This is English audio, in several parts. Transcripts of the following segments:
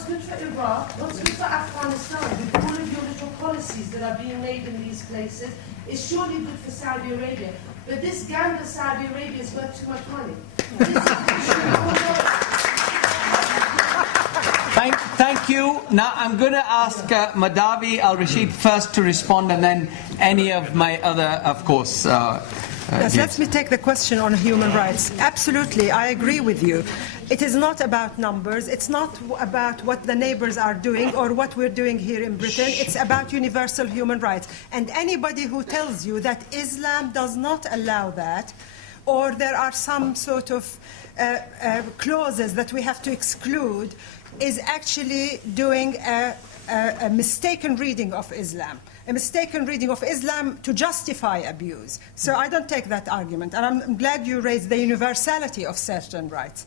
what's good for Iraq, what's good for Afghanistan, with all of your little policies that are being made in these places, is surely good for Saudi Arabia. But this gambler Saudi Arabia is worth too much money. Thank you. Now I'm going to ask Madavi Al-Rashid first to respond, and then any of my other, of course. Yes, let me take the question on human rights. Absolutely, I agree with you. It is not about numbers. It's not about what the neighbors are doing or what we're doing here in Britain. It's about universal human rights. And anybody who tells you that Islam does not allow that, or there are some sort of clauses that we have to exclude, is actually doing a mistaken reading of Islam. A mistaken reading of Islam to justify abuse. So I don't take that argument, and I'm glad you raised the universality of certain rights.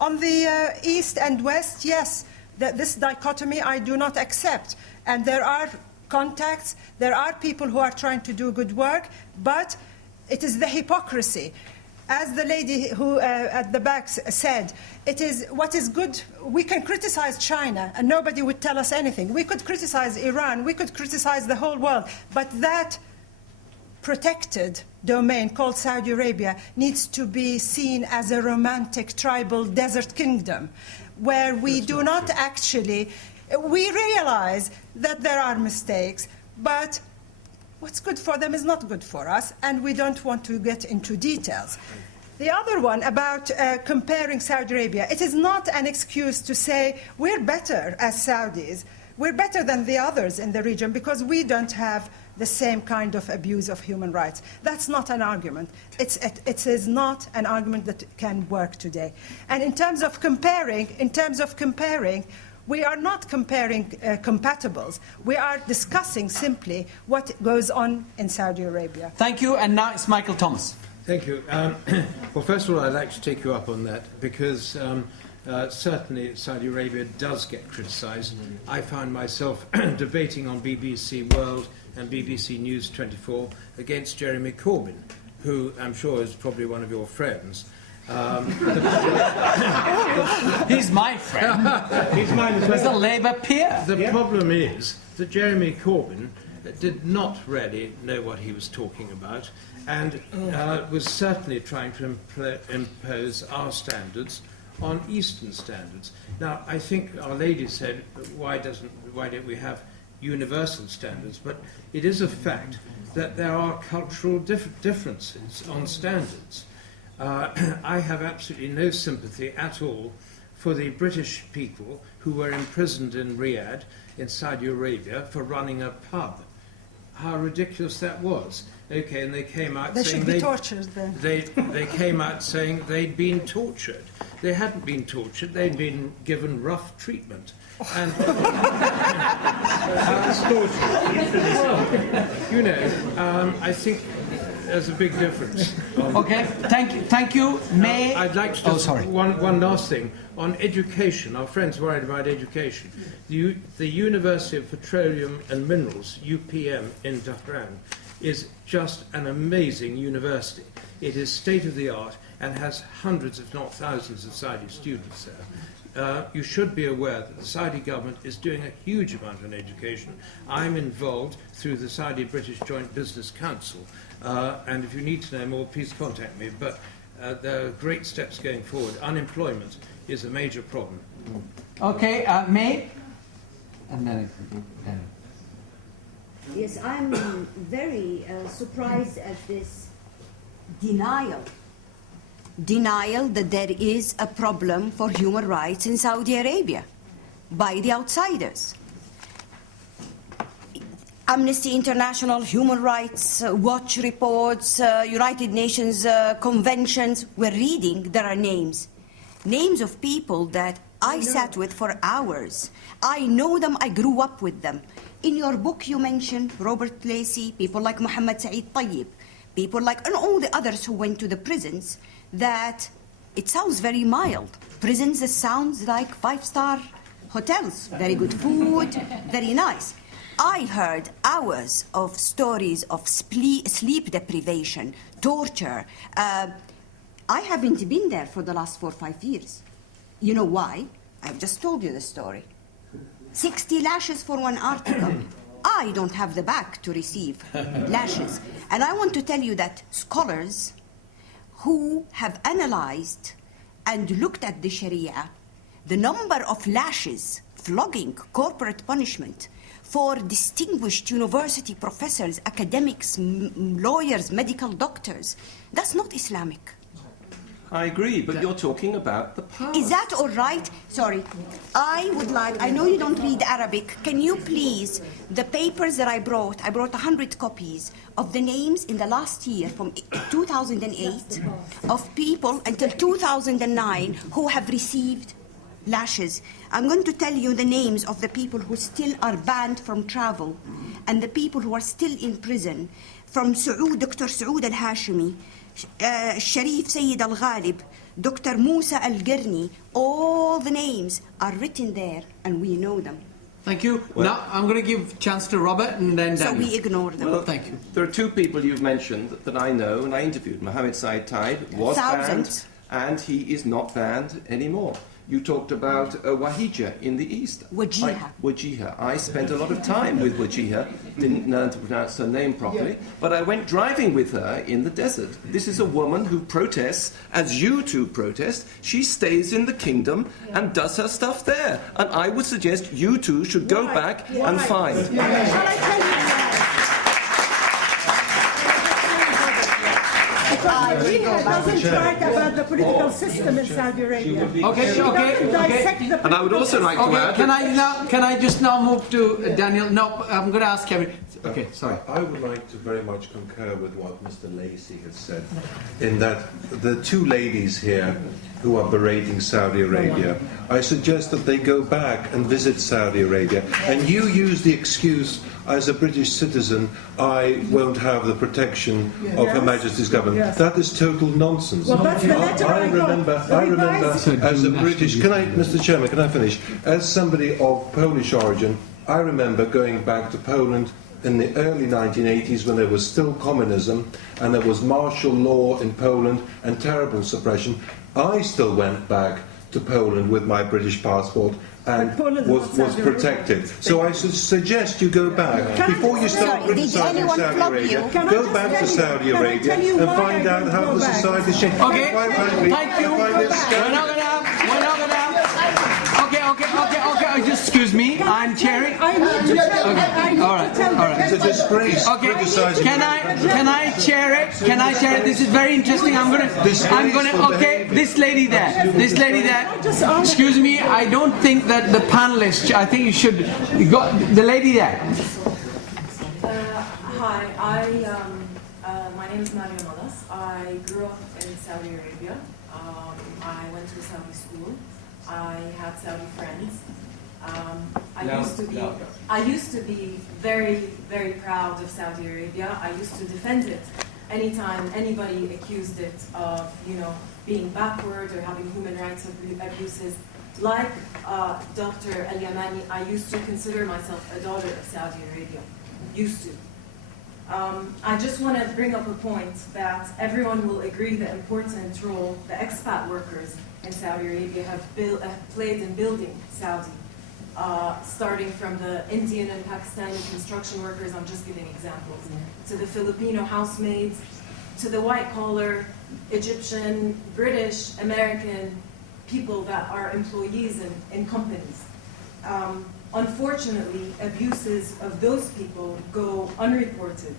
On the East and West, yes, this dichotomy I do not accept. And there are contacts, there are people who are trying to do good work, but it is the hypocrisy. As the lady who at the back said, it is what is good. We can criticize China and nobody would tell us anything. We could criticize Iran, we could criticize the whole world, but that protected domain called Saudi Arabia needs to be seen as a romantic tribal desert kingdom where we do not actually, we realize that there are mistakes, but what's good for them is not good for us, and we don't want to get into details. The other one about comparing Saudi Arabia, it is not an excuse to say we're better as Saudis, we're better than the others in the region because we don't have the same kind of abuse of human rights. That's not an argument. It is not an argument that can work today. And in terms of comparing, we are not comparing compatibles. We are discussing simply what goes on in Saudi Arabia. Thank you, and now it's Michael Thomas. Thank you. Well, first of all, I'd like to take you up on that because certainly Saudi Arabia does get criticised. I found myself debating on BBC World and BBC News 24 against Jeremy Corbyn, who I'm sure is probably one of your friends. He's my friend. He's mine as well. He's a Labour peer. The problem is that Jeremy Corbyn did not really know what he was talking about and was certainly trying to impose our standards on Eastern standards. Now, I think Our Lady said, why don't we have universal standards? But it is a fact that there are cultural differences on standards. I have absolutely no sympathy at all for the British people who were imprisoned in Riyadh, in Saudi Arabia, for running a pub. How ridiculous that was. Okay, and they came out saying they should be tortured then. They came out saying they'd been tortured. They hadn't been tortured, they'd been given rough treatment. And you know, I think there's a big difference. Okay, thank you. May I'd like to just one last thing on education. Our friends worried about education. The University of Petroleum and Minerals, UPM, in Tehran, is just an amazing university. It is state-of-the-art and has hundreds, if not thousands, of Saudi students there. You should be aware that the Saudi government is doing a huge amount on education. I'm involved through the Saudi-British Joint Business Council, and if you need to know more, please contact me. But there are great steps going forward. Unemployment is a major problem. Okay, May? And then Yes, I'm very surprised at this denial that there is a problem for human rights in Saudi Arabia by the outsiders. Amnesty International, Human Rights Watch reports, United Nations conventions, we're reading, there are names of people that I sat with for hours. I know them, I grew up with them. In your book you mentioned Robert Lacey, people like Mohammed Saeed Tayyib, people like, and all the others who went to the prisons, that it sounds very mild. Prisons, it sounds like five-star hotels, very good food, very nice. I heard hours of stories of sleep deprivation, torture. I haven't been there for the last 4 or 5 years. You know why? I've just told you the story. 60 lashes for one article. I don't have the back to receive lashes. And I want to tell you that scholars who have analyzed and looked at the Sharia, the number of lashes, flogging, corporate punishment for distinguished university professors, academics, lawyers, medical doctors, that's not Islamic. I agree, but you're talking about the past. Is that all right? Sorry. I know you don't read Arabic. Can you please, the papers that I brought 100 copies of the names in the last year from 2008 of people until 2009 who have received lashes. I'm going to tell you the names of the people who still are banned from travel and the people who are still in prison. From Dr. Saoud al-Hashimi, Sharif Sayyid al-Ghalib, Dr. Musa al-Girni, all the names are written there and we know them. Thank you. Now I'm going to give chance to Robert and then So Daniel. we ignore them. Well, thank you. There are two people you've mentioned that I know and I interviewed. Mohammed Said Taib was Thousands. banned and he is not banned anymore. You talked about Wahija in the East. Wajiha. I spent a lot of time with Wajiha, didn't learn to pronounce her name properly, but I went driving with her in the desert. This is a woman who protests, as you two protest. She stays in the kingdom and does her stuff there. And I would suggest you two should go back and find. Shall I tell you? Because Wajiha doesn't write about the political system in Saudi Arabia. Okay. And I would also like to add... Can I just now move to Daniel? No, I'm going to ask Kevin. Okay, sorry. I would like to very much concur with what Mr. Lacey has said, in that the two ladies here who are berating Saudi Arabia, I suggest that they go back and visit Saudi Arabia. And you use the excuse, as a British citizen, I won't have the protection of Her Majesty's government. Yes. That is total nonsense. Well, that's the letter I remember as a British... Mr. Chairman, can I finish? As somebody of Polish origin, I remember going back to Poland in the early 1980s when there was still communism and there was martial law in Poland and terrible suppression. I still went back to Poland with my British passport and was protected. So I should suggest you go back before you start criticising Saudi Arabia. Go back to Saudi Arabia and find out how the society changed. Okay, thank you. We're not going to have. Okay. Just excuse me. I'm chairing. I need to tell All right. It's a disgrace. Okay. Criticising Can I chair it? This is very interesting. I'm gonna. Okay. This lady there. Excuse me. I don't think that the panelists. I think you should. The lady there. Hi. My name is Maria Malas. I grew up in Saudi Arabia. I went to a Saudi school. I had Saudi friends. I used to be very, very proud of Saudi Arabia. I used to defend it anytime anybody accused it of, being backward or having human rights abuses. Like Dr. Al-Yamani, I used to consider myself a daughter of Saudi Arabia. Used to. I just want to bring up a point that everyone will agree the important role the expat workers in Saudi Arabia have played in building Saudi. Starting from the Indian and Pakistani construction workers, I'm just giving examples, to the Filipino housemaids, to the white-collar Egyptian, British, American people that are employees in companies. Unfortunately, abuses of those people go unreported.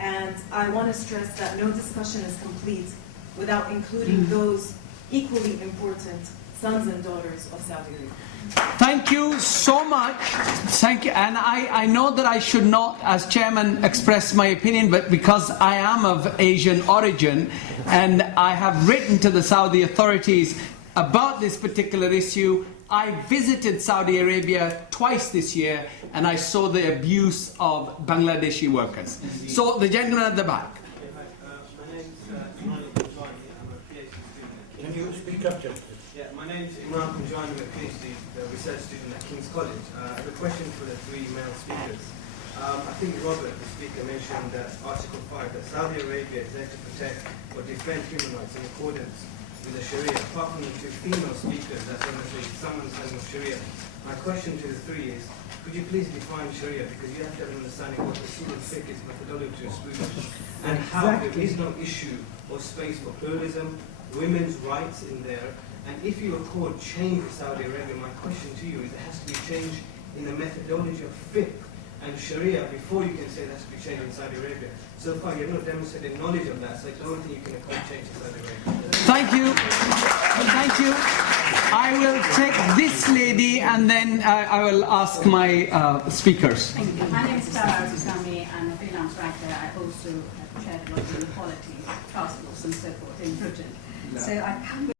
And I want to stress that no discussion is complete without including those equally important sons and daughters of Saudi Arabia. Thank you so much. Thank you. And I know that I should not, as chairman, express my opinion, but because I am of Asian origin and I have written to the Saudi authorities about this particular issue, I visited Saudi Arabia twice this year and I saw the abuse of Bangladeshi workers. So the gentleman at the back. My name's Imran Punjani. I'm a PhD student. Can you speak up, gentlemen? Yeah, my name's Imran Punjani. I'm a PhD research student at King's College. I have a question for the three male speakers. I think Robert, the speaker, mentioned that Article 5, that Saudi Arabia is there to protect or defend human rights in accordance with the Sharia. Apart from the two female speakers, that's obviously someone's saying of Sharia. My question to the three is, could you please define Sharia, because you have to have an understanding what the Usul al-Fiqh is, methodology of students, and how there is no issue or space for pluralism, women's rights in there. And if you accord change in Saudi Arabia, my question to you is there has to be change in the methodology of fiqh and Sharia before you can say there has to be change in Saudi Arabia. So far, you have not demonstrated knowledge of that, so I don't think you can accord change in Saudi Arabia. Thank you. Thank you. I will take this lady and then I will ask my speakers. Thank you. My name is Clara Arzikami. I'm a freelance writer. I also have chaired a lot of inequality task force and so forth in Britain. So I come